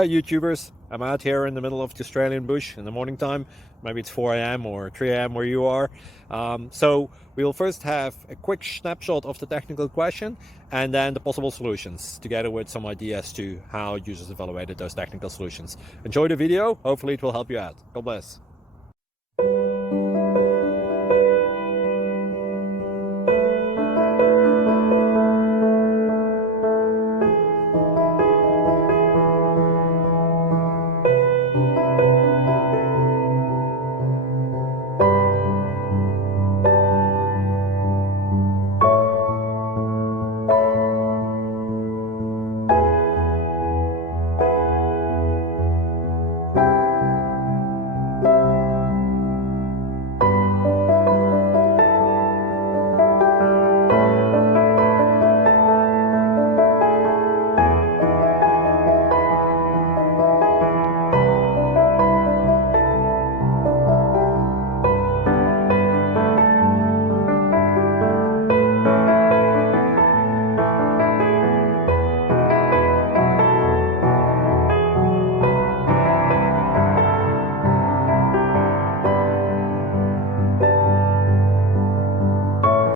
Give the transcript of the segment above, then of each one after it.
Hi YouTubers, I'm out here in the middle of the Australian bush in the morning time. Maybe it's 4 a.m. or 3 a.m. where you are. So we'll first have a quick snapshot of the technical question and then the possible solutions, together with some ideas to how users evaluated those technical solutions. Enjoy the video, hopefully it will help you out. God bless.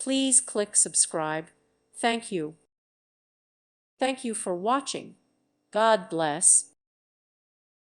Please click subscribe. Thank you. Thank you for watching. God bless.